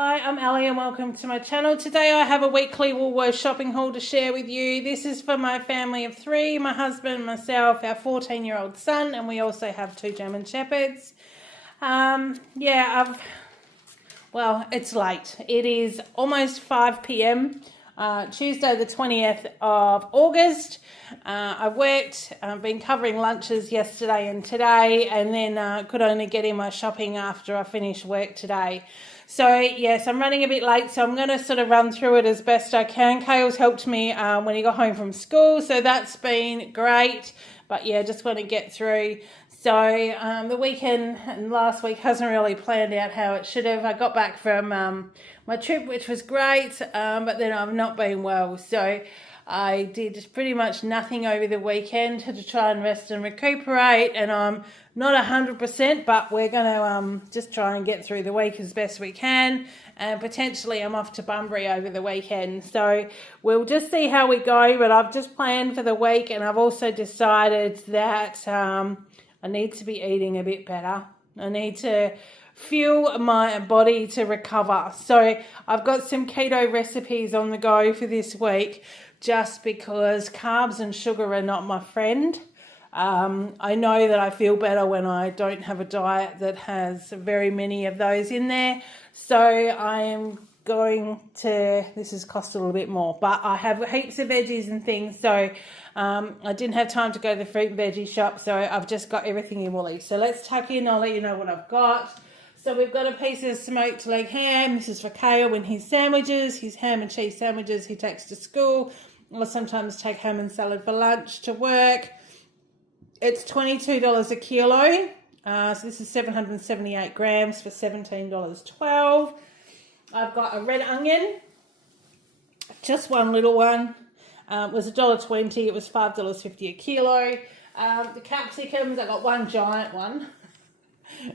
Hi, I'm Ali and welcome to my channel. Today I have a weekly Woolworths shopping haul to share with you. This is for my family of three, my husband, myself, our 14-year-old son, and we also have two German Shepherds. It's late. It is almost 5 p.m. Tuesday the 20th of August. I've worked, been covering lunches yesterday and today, and then could only get in my shopping after I finished work today. So yes, I'm running a bit late, so I'm going to sort of run through it as best I can. Kale's helped me when he got home from school, so that's been great. But yeah, just want to get through. So the weekend and last week hasn't really planned out how it should have. I got back from my trip, which was great, but then I've not been well. So I did pretty much nothing over the weekend to try and rest and recuperate, and I'm not 100%, but we're going to just try and get through the week as best we can, and potentially I'm off to Bunbury over the weekend, so we'll just see how we go. But I've just planned for the week, and I've also decided that I need to be eating a bit better. I need to fuel my body to recover. So I've got some keto recipes on the go for this week, just because carbs and sugar are not my friend. I know that I feel better when I don't have a diet that has very many of those in there. So I am going to, this has cost a little bit more, but I have heaps of veggies and things. So I didn't have time to go to the fruit and veggie shop. So I've just got everything in Woolies. So let's tuck in. I'll let you know what I've got. So we've got a piece of smoked leg ham. This is for Kale in his sandwiches, his ham and cheese sandwiches he takes to school. I'll sometimes take ham and salad for lunch to work. It's $22 a kilo. So this is 778 grams for $17.12. I've got a red onion, just one little one. It was $1.20. It was $5.50 a kilo. The capsicums, I got one giant one.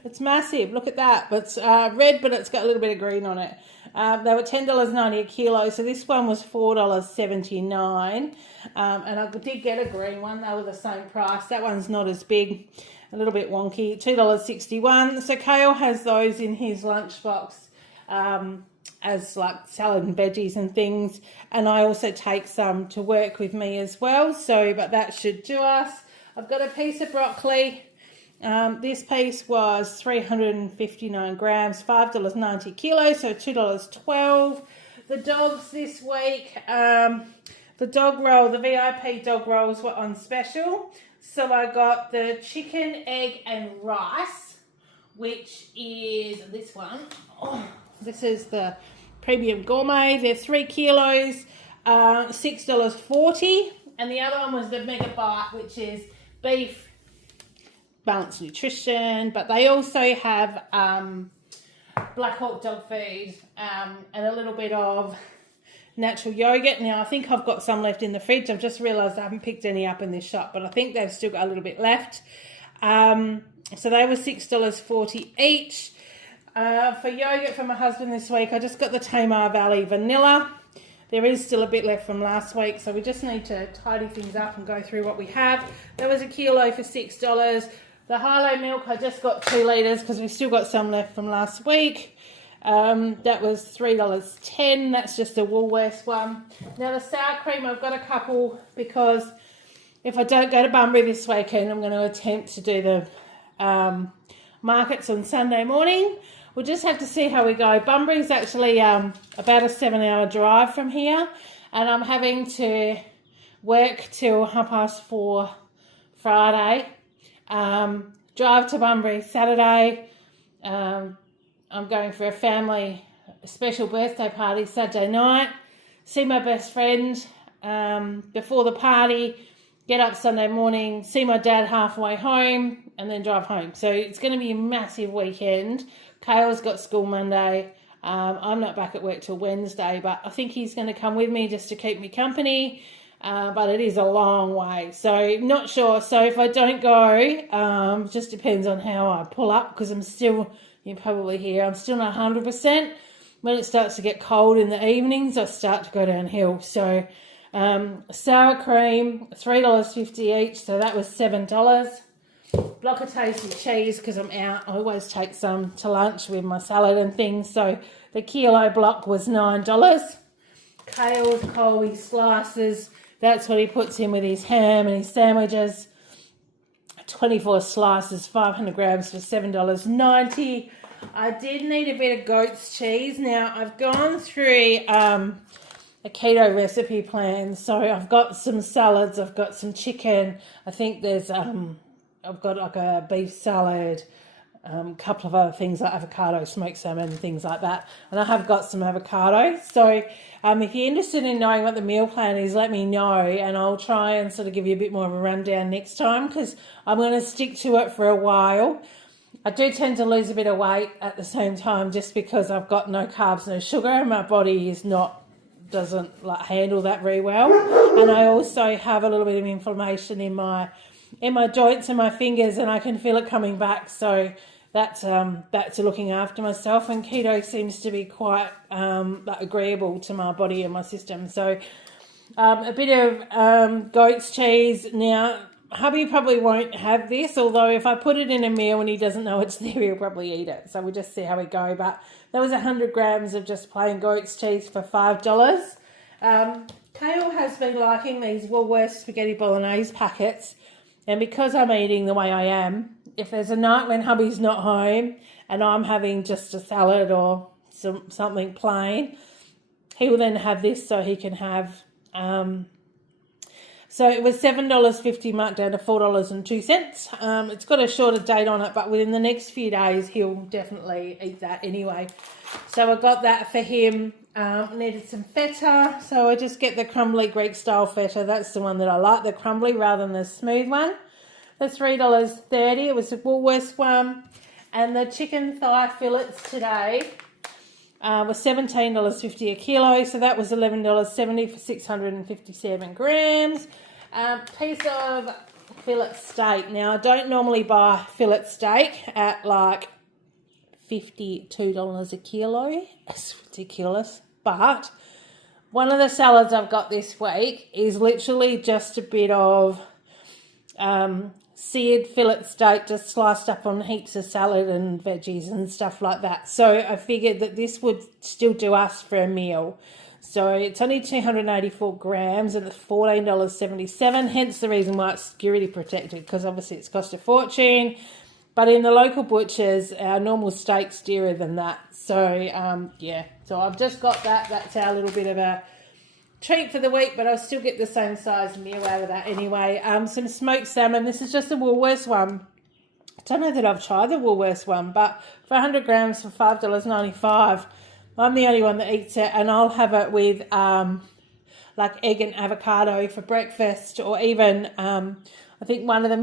It's massive. Look at that. It's red, but it's got a little bit of green on it. They were $10.90 a kilo, so this one was $4.79. And I did get a green one. They were the same price. That one's not as big, a little bit wonky, $2.61. So Kale has those in his lunchbox as like salad and veggies and things. And I also take some to work with me as well. So, but that should do us. I've got a piece of broccoli. This piece was 359 grams, $5.90 a kilo, so $2.12. The dogs this week, the dog roll, the VIP dog rolls were on special. So I got the chicken, egg and rice, which is this one. Oh, this is the premium gourmet. They're 3 kilos, $6.40. And the other one was the mega bite, which is beef, balanced nutrition, but they also have Black Hawk dog food and a little bit of natural yogurt. Now I think I've got some left in the fridge. I've just realised I haven't picked any up in this shop, but I think they've still got a little bit left. So they were $6.40 each. For yogurt for my husband this week, I just got the Tamar Valley vanilla. There is still a bit left from last week, so we just need to tidy things up and go through what we have. There was a kilo for $6. The Harlow milk, I just got 2 litres because we've still got some left from last week. That was $3.10. That's just a Woolworths one. Now the sour cream, I've got a couple because if I don't go to Bunbury this weekend, I'm going to attempt to do the markets on Sunday morning. We'll just have to see how we go. Bunbury's actually about a 7-hour drive from here, and I'm having to work till 4:30 Friday. Drive to Bunbury Saturday. I'm going for a family special birthday party Saturday night. See my best friend before the party. Get up Sunday morning. See my dad halfway home and then drive home. So it's going to be a massive weekend. Kale's got school Monday. I'm not back at work till Wednesday, but I think he's going to come with me just to keep me company. But it is a long way, so not sure. So if I don't go, just depends on how I pull up, because I'm still, you probably hear, I'm still not 100%. When it starts to get cold in the evenings, I start to go downhill. So sour cream, $3.50 each, so that was $7. block of tasty cheese because I'm out. I always take some to lunch with my salad and things. So the kilo block was $9. Kale, Colby slices. That's what he puts in with his ham and his sandwiches. 24 slices, 500 grams for $7.90. I did need a bit of goat's cheese. Now, I've gone through a keto recipe plan. So I've got some salads. I've got some chicken. I think there's, I've got like a beef salad, a couple of other things like avocado, smoked salmon, things like that. And I have got some avocado. So if you're interested in knowing what the meal plan is, let me know, and I'll try and sort of give you a bit more of a rundown next time, because I'm going to stick to it for a while. I do tend to lose a bit of weight at the same time just because I've got no carbs, no sugar, and my body doesn't like handle that very well. And I also have a little bit of inflammation in my joints and my fingers, and I can feel it coming back. So that's looking after myself, and keto seems to be quite agreeable to my body and my system. So a bit of goat's cheese. Now, hubby probably won't have this, although if I put it in a meal and he doesn't know it's there, he'll probably eat it. So we'll just see how we go. But there was 100 grams of just plain goat's cheese for $5. Kale has been liking these Woolworths spaghetti bolognese packets, and because I'm eating the way I am, if there's a night when hubby's not home and I'm having just a salad or something plain, he will then have this so he can have... So it was $7.50 marked down to $4.02. It's got a shorter date on it, but within the next few days, he'll definitely eat that anyway. So I got that for him. Needed some feta, so I just get the crumbly Greek-style feta. That's the one that I like, the crumbly rather than the smooth one. The $3.30. It was a Woolworths one. And the chicken thigh fillets today was $17.50 a kilo, so that was $11.70 for 657 grams. Piece of fillet steak. Now, I don't normally buy fillet steak at like $52 a kilo. It's ridiculous. But one of the salads I've got this week is literally just a bit of seared fillet steak just sliced up on heaps of salad and veggies and stuff like that. So I figured that this would still do us for a meal. So it's only 284 grams and it's $14.77, hence the reason why it's security protected, because obviously it's cost a fortune. But in the local butchers, our normal steak's dearer than that. So, yeah, so I've just got that. That's our little bit of a treat for the week, but I'll still get the same size meal out of that anyway. Some smoked salmon. This is just a Woolworths one. I don't know that I've tried the Woolworths one, but for 100 grams for $5.95, I'm the only one that eats it, and I'll have it with like egg and avocado for breakfast, or even I think one of the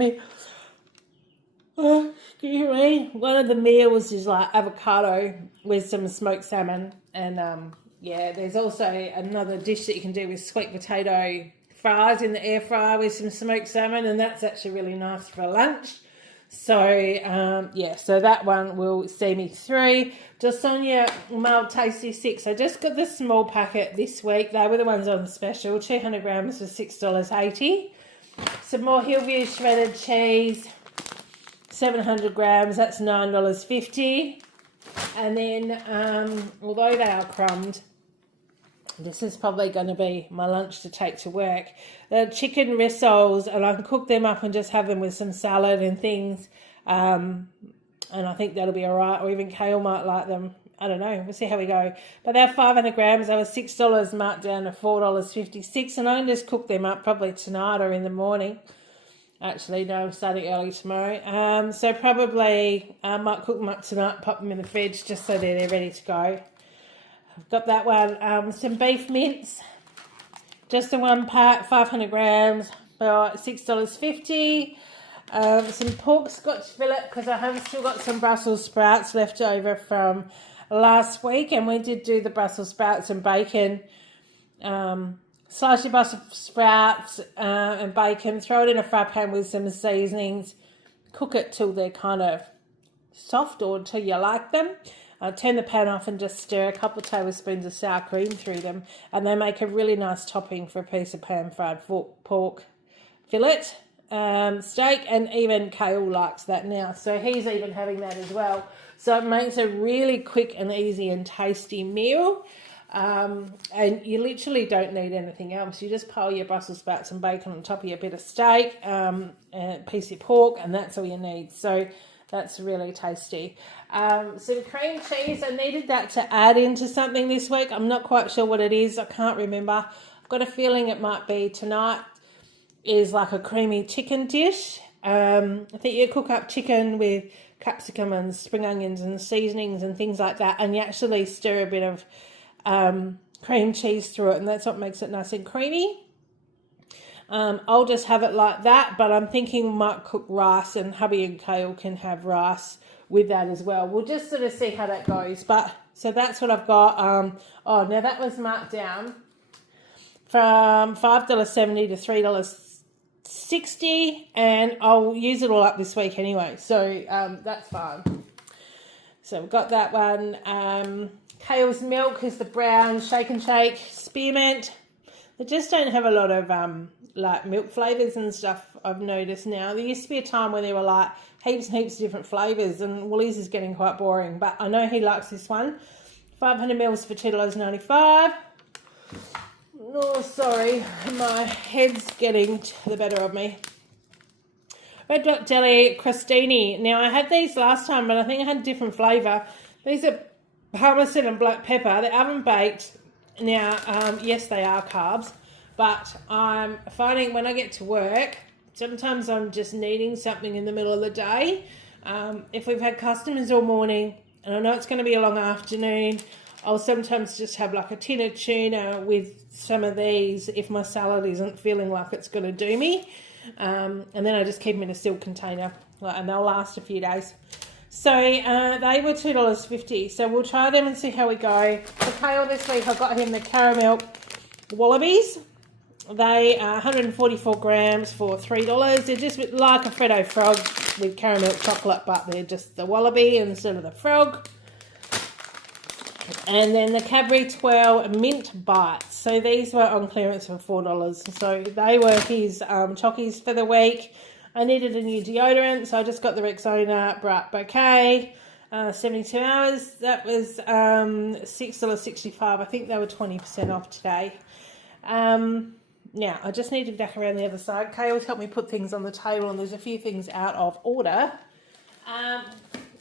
meals is like avocado with some smoked salmon, and yeah, there's also another dish that you can do with sweet potato fries in the air fryer with some smoked salmon, and that's actually really nice for lunch. So, yeah, so that one will see me through. Dasonia Mild Tasty 6. I just got the small packet this week. They were the ones on special. 200 grams for $6.80. Some more Hillview shredded cheese. 700 grams. That's $9.50. And then, although they are crumbed, this is probably going to be my lunch to take to work. The chicken rissoles, and I can cook them up and just have them with some salad and things. And I think that'll be all right. Or even Kale might like them. I don't know. We'll see how we go. But they're 500 grams. They were $6 marked down to $4.56. And I can just cook them up probably tonight or in the morning. Actually, no, I'm starting early tomorrow. So probably I might cook them up tonight, pop them in the fridge just so they're ready to go. I've got that one. Some beef mince. Just the one pack, 500 grams, for $6.50. Some pork scotch fillet, because I have still got some Brussels sprouts left over from last week, and we did do the Brussels sprouts and bacon. Slice your Brussels sprouts and bacon, throw it in a fry pan with some seasonings, cook it till they're kind of soft or till you like them. Turn the pan off and just stir a couple of tablespoons of sour cream through them, and they make a really nice topping for a piece of pan-fried pork fillet. steak, and even Kale likes that now. So he's even having that as well. So it makes a really quick and easy and tasty meal. And you literally don't need anything else. You just pile your Brussels sprouts and bacon on top of your bit of steak, a piece of pork, and that's all you need. So that's really tasty. Some cream cheese. I needed that to add into something this week. I'm not quite sure what it is. I can't remember. I've got a feeling it might be tonight is like a creamy chicken dish. I think you cook up chicken with capsicum and spring onions and seasonings and things like that, and you actually stir a bit of cream cheese through it, and that's what makes it nice and creamy. I'll just have it like that, but I'm thinking we might cook rice, and hubby and Kale can have rice with that as well. We'll just sort of see how that goes. But so that's what I've got. Oh, now that was marked down from $5.70 to $3.60, and I'll use it all up this week anyway, so that's fine. So we've got that one. Kale's milk is the brown shake and shake spearmint. They just don't have a lot of like milk flavours and stuff, I've noticed now. There used to be a time where there were like heaps and heaps of different flavours, and Woolies is getting quite boring, but I know he likes this one. 500 mils for $2.95. Oh, sorry, my head's getting the better of me. Red Dot Deli Crostini. Now, I had these last time, but I think I had a different flavour. These are parmesan and black pepper. They're oven baked. Now, yes, they are carbs, but I'm finding when I get to work, sometimes I'm just needing something in the middle of the day. If we've had customers all morning, and I know it's going to be a long afternoon, I'll sometimes just have like a tin of tuna with some of these if my salad isn't feeling like it's going to do me. And then I just keep them in a sealed container, and they'll last a few days. So they were $2.50. So we'll try them and see how we go. For Kale this week, I got him the caramel wallabies. They are 144 grams for $3. They're just like a Freddo frog with caramel chocolate, but they're just the wallaby instead of the frog. And then the Cadbury Twirl mint bites. So these were on clearance for $4. So they were his chockies for the week. I needed a new deodorant, so I just got the Rexona Bright Bouquet, 72 hours. That was $6.65. I think they were 20% off today. Now, I just need to back around the other side. Kale's helped me put things on the table, and there's a few things out of order.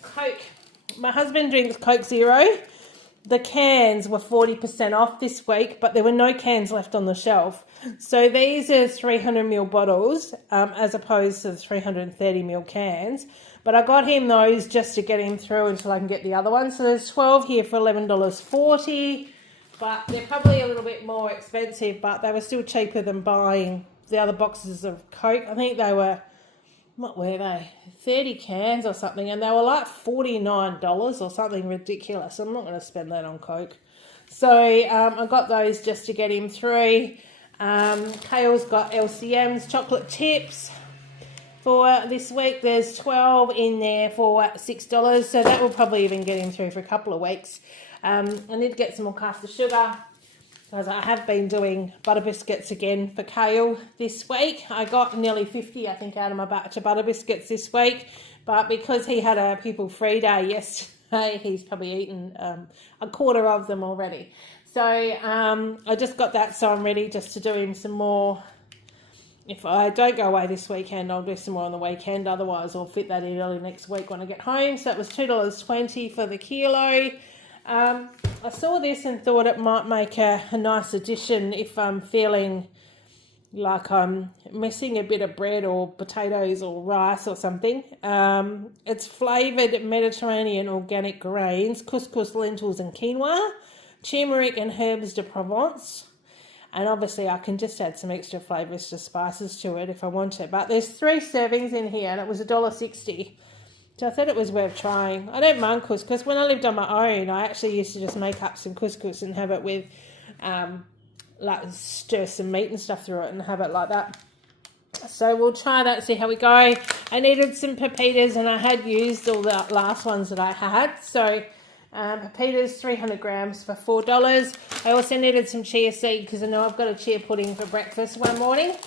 Coke. My husband drinks Coke Zero. The cans were 40% off this week, but there were no cans left on the shelf. So these are 300ml bottles as opposed to the 330ml cans. But I got him those just to get him through until I can get the other ones. So there's 12 here for $11.40. But they're probably a little bit more expensive, but they were still cheaper than buying the other boxes of Coke. I think they were, what were they, 30 cans or something, and they were like $49 or something ridiculous. I'm not going to spend that on Coke. So I got those just to get him through. Kale's got LCM's chocolate chips for this week. There's 12 in there for $6, so that will probably even get him through for a couple of weeks. I need to get some more caster sugar, because I have been doing butter biscuits again for Kale this week. I got nearly 50, I think, out of my batch of butter biscuits this week. But because he had a pupil free day yesterday, he's probably eaten a quarter of them already. So I just got that, so I'm ready just to do him some more. If I don't go away this weekend, I'll do some more on the weekend. Otherwise, I'll fit that in early next week when I get home. So that was $2.20 for the kilo. I saw this and thought it might make a nice addition if I'm feeling like I'm missing a bit of bread or potatoes or rice or something. It's flavoured Mediterranean organic grains, couscous, lentils and quinoa, turmeric and herbs de Provence. And obviously I can just add some extra Flavourista spices to it if I want to. But there's 3 servings in here and it was $1.60. So I thought it was worth trying. I don't mind couscous. When I lived on my own, I actually used to just make up some couscous and have it with, like, stir some meat and stuff through it and have it like that. So we'll try that, see how we go. I needed some pepitas, and I had used all the last ones that I had. So pepitas, 300 grams for $4. I also needed some chia seed because I know I've got a chia pudding for breakfast one morning.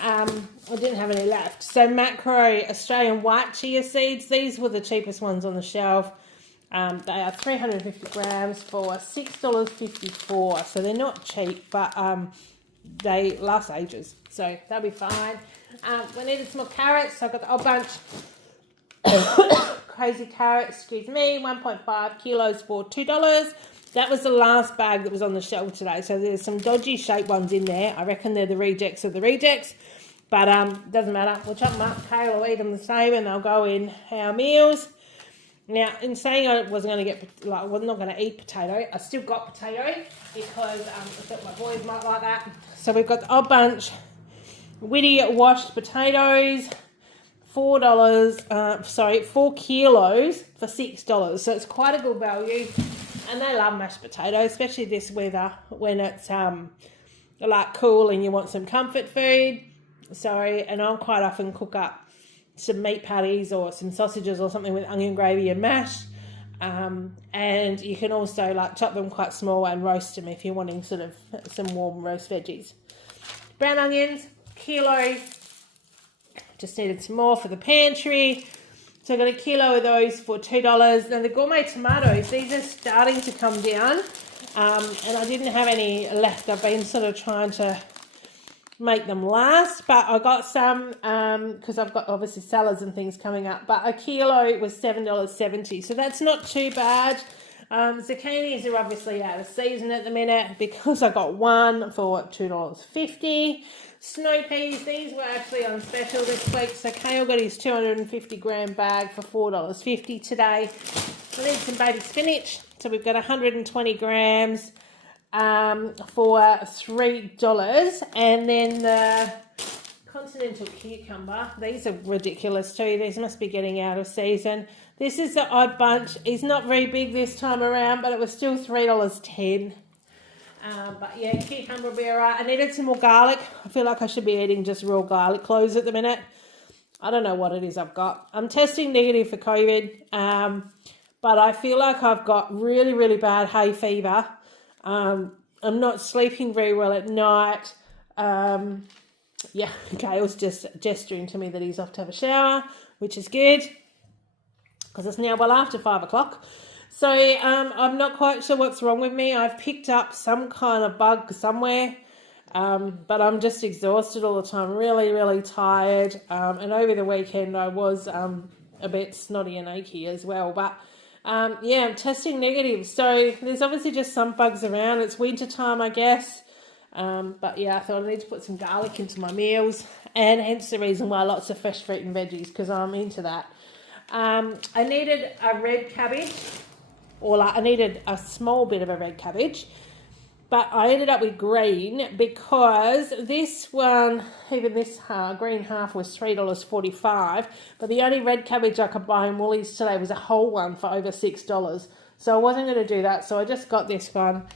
I didn't have any left. So Macro Australian white chia seeds. These were the cheapest ones on the shelf. They are 350 grams for $6.54. So they're not cheap, but they last ages. So they'll be fine. We needed some more carrots. So I've got the whole bunch. Crazy carrots, excuse me, 1.5 kilos for $2. That was the last bag that was on the shelf today. So there's some dodgy shaped ones in there. I reckon they're the rejects of the rejects. But doesn't matter. We'll chop them up, kale, or eat them the same, and they'll go in our meals. Now, in saying I wasn't going to get, like, I was not going to eat potato, I still got potato because I thought my boys might like that. So we've got the odd bunch, Witty washed potatoes, $4, 4 kilos for $6. So it's quite a good value. And they love mashed potatoes, especially this weather when it's like cool and you want some comfort food. So, and I'll quite often cook up some meat patties or some sausages or something with onion gravy and mash. And you can also like chop them quite small and roast them if you're wanting sort of some warm roast veggies. Brown onions, kilo. Just needed some more for the pantry. So I got a kilo of those for $2. Now the gourmet tomatoes, these are starting to come down. And I didn't have any left. I've been sort of trying to make them last. But I got some because I've got obviously salads and things coming up. But a kilo was $7.70. So that's not too bad. Zucchinis are obviously out of season at the minute because I got one for $2.50. Snow peas, these were actually on special this week. So Kale got his 250 gram bag for $4.50 today. We need some baby spinach. So we've got 120 grams for $3. And then the continental cucumber. These are ridiculous too. These must be getting out of season. This is the odd bunch. He's not very big this time around, but it was still $3.10. But yeah, cucumber will be alright. I needed some more garlic. I feel like I should be eating just raw garlic cloves at the minute. I don't know what it is I've got. I'm testing negative for COVID, but I feel like I've got really, really bad hay fever. I'm not sleeping very well at night. Yeah, Gail's just gesturing to me that he's off to have a shower, which is good because it's now well after 5 o'clock. So I'm not quite sure what's wrong with me. I've picked up some kind of bug somewhere, but I'm just exhausted all the time, really, really tired. And over the weekend I was a bit snotty and achy as well. But yeah, I'm testing negative. So there's obviously just some bugs around. It's winter time, I guess. But yeah, I thought I need to put some garlic into my meals, and hence the reason why lots of fresh fruit and veggies, because I'm into that. I needed a red cabbage. Or like I needed a small bit of a red cabbage, but I ended up with green because this one, even this green half was $3.45, but the only red cabbage I could buy in Woolies today was a whole one for over $6. So I wasn't going to do that, so I just got this one.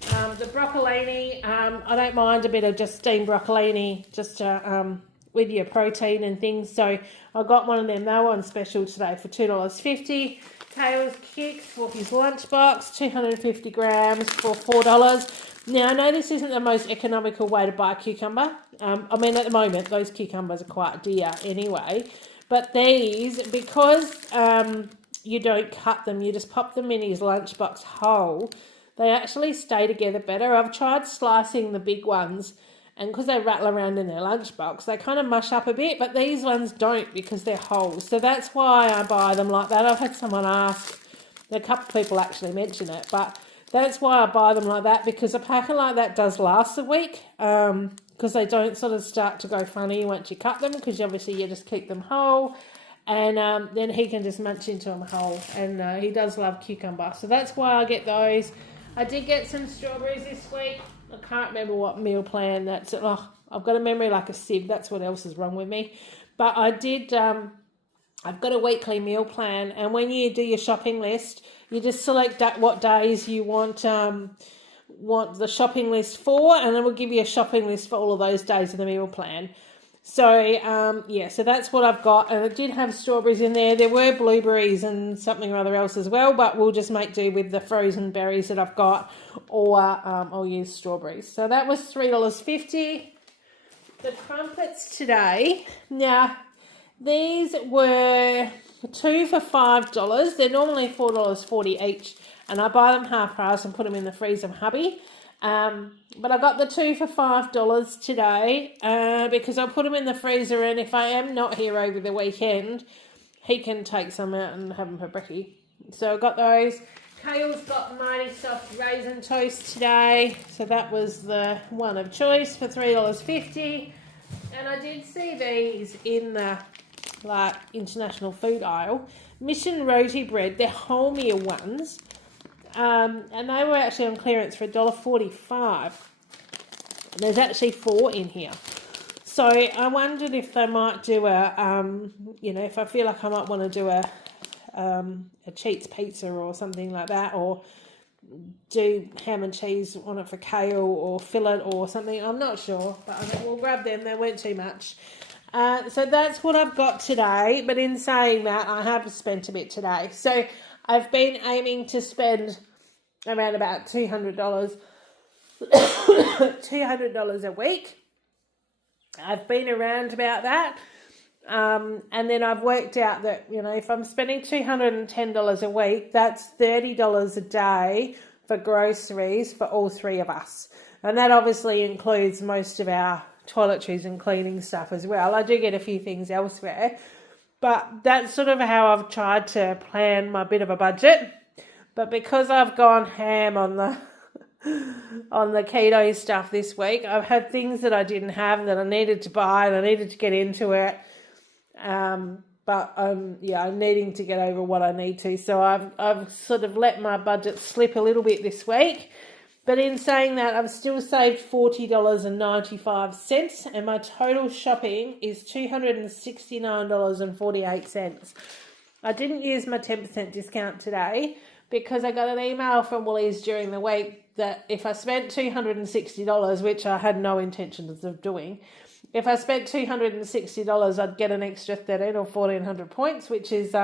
The broccolini, I don't mind a bit of just steamed broccolini, just to, with your protein and things. So I got one of them. They were on special today for $2.50. Kale's Kicks for his lunchbox, 250 grams for $4. Now, I know this isn't the most economical way to buy a cucumber. I mean, at the moment, those cucumbers are quite dear anyway. But these, because you don't cut them, you just pop them in his lunchbox whole, they actually stay together better. I've tried slicing the big ones, and because they rattle around in their lunchbox, they kind of mush up a bit, but these ones don't because they're whole. So that's why I buy them like that. I've had someone ask, a couple of people actually mention it, but that's why I buy them like that, because a packet like that does last a week, because they don't sort of start to go funny once you cut them, because obviously you just keep them whole, and then he can just munch into them whole, and he does love cucumber. So that's why I get those. I did get some strawberries this week. I can't remember what meal plan that's... Oh, I've got a memory like a sieve. That's what else is wrong with me. But I did... I've got a weekly meal plan. And when you do your shopping list, you just select what days you want the shopping list for. And then we'll give you a shopping list for all of those days in the meal plan. So, yeah, so that's what I've got. And it did have strawberries in there. There were blueberries and something or other else as well, but we'll just make do with the frozen berries that I've got, or I'll use strawberries. So that was $3.50. the crumpets today. Now, these were 2 for $5. They're normally $4.40 each, and I buy them half price and put them in the freezer from hubby. But I got the 2 for $5 today because I put them in the freezer, and if I am not here over the weekend, he can take some out and have them for brekkie. So I got those. Kale's got Mighty Soft Raisin Toast today, so that was the one of choice for $3.50. And I did see these in the international food aisle. Mission Roti Bread, they're wholemeal ones. And they were actually on clearance for $1.45. There's actually 4 in here. So I wondered if they might do if I feel like I might want to do a Cheats pizza or something like that, or do ham and cheese on it for Kale or fillet or something. I'm not sure, but I think we'll grab them. They weren't too much. So that's what I've got today. But in saying that, I have spent a bit today. So I've been aiming to spend around about $200 $200 a week. I've been around about that. And then I've worked out that, if I'm spending $210 a week, that's $30 a day for groceries for all 3 of us. And that obviously includes most of our toiletries and cleaning stuff as well. I do get a few things elsewhere, but that's sort of how I've tried to plan my bit of a budget. But because I've gone ham on the keto stuff this week, I've had things that I didn't have that I needed to buy, and I needed to get into it. But I'm needing to get over what I need to. So I've sort of let my budget slip a little bit this week. But in saying that, I've still saved $40.95, and my total shopping is $269.48. I didn't use my 10% discount today because I got an email from Woolies during the week that if I spent $260, which I had no intentions of doing, if I spent $260, I'd get an extra 1,300 or 1,400 points, which is,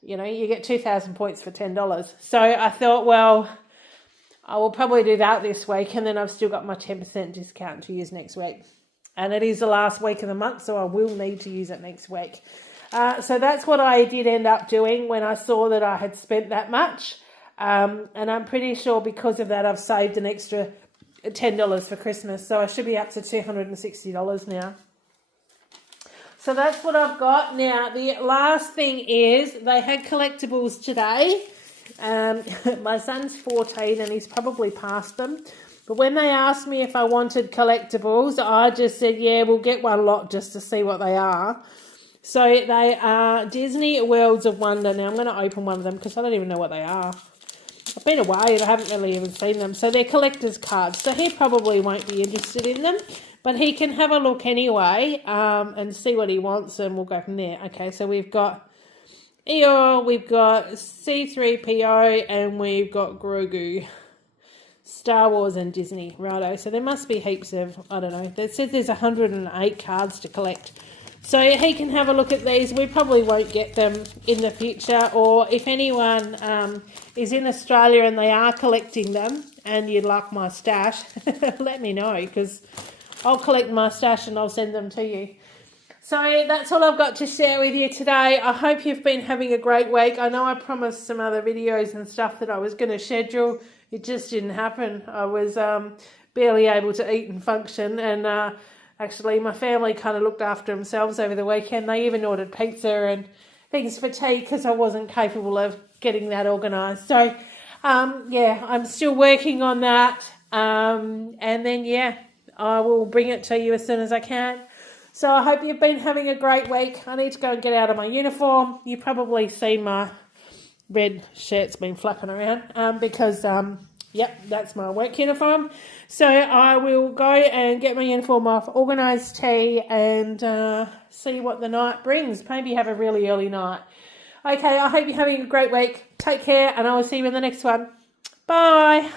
you get 2,000 points for $10. So I thought, well, I will probably do that this week, and then I've still got my 10% discount to use next week. And it is the last week of the month, so I will need to use it next week. So that's what I did end up doing when I saw that I had spent that much. And I'm pretty sure because of that, I've saved an extra $10 for Christmas. So I should be up to $260 now. So that's what I've got. Now, the last thing is they had collectibles today. My son's 14 and he's probably past them. But when they asked me if I wanted collectibles, I just said, yeah, we'll get one lot just to see what they are. So they are Disney Worlds of Wonder. Now, I'm going to open one of them because I don't even know what they are. I've been away and I haven't really even seen them. So they're collector's cards. So he probably won't be interested in them. But he can have a look anyway and see what he wants, and we'll go from there. Okay, so we've got Eeyore, we've got C-3PO, and we've got Grogu. Star Wars and Disney. Righto. So there must be heaps of, I don't know. It says there's 108 cards to collect. So he can have a look at these. We probably won't get them in the future. Or if anyone is in Australia and they are collecting them and you'd like my stash, let me know, because I'll collect my stash and I'll send them to you. So that's all I've got to share with you today. I hope you've been having a great week. I know I promised some other videos and stuff that I was going to schedule. It just didn't happen. I was barely able to eat and function, and actually my family kind of looked after themselves over the weekend. They even ordered pizza and things for tea because I wasn't capable of getting that organised. So, I'm still working on that. And then, I will bring it to you as soon as I can. So I hope you've been having a great week. I need to go and get out of my uniform. You probably see my red shirt's been flapping around because, that's my work uniform. So I will go and get my uniform off, organise tea, and see what the night brings. Maybe have a really early night. Okay, I hope you're having a great week. Take care, and I will see you in the next one. Bye.